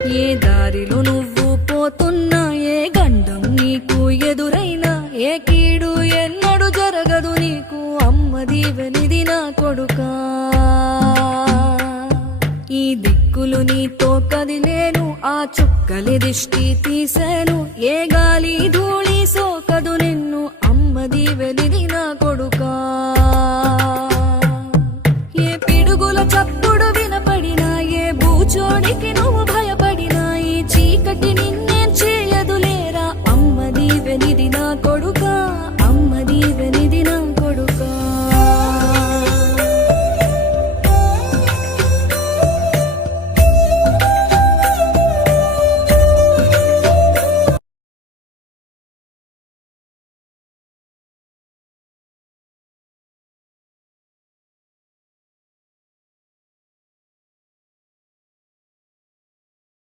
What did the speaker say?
ఏ దారిలో నువ్వు పోతున్నా, ఏ గండం నీకు ఎదురైనా, ఏ కీడు ఎన్నడు జరగదు నీకు, అమ్మ దీవెనిది నా కొడుకా. ఈ దిక్కులు నీతో కదిలేను, ఆ చుక్కలి దిష్టి తీసేను, ఏ గాలి ధూళి సోకదు నిన్ను, అమ్మ దీవెనిది నా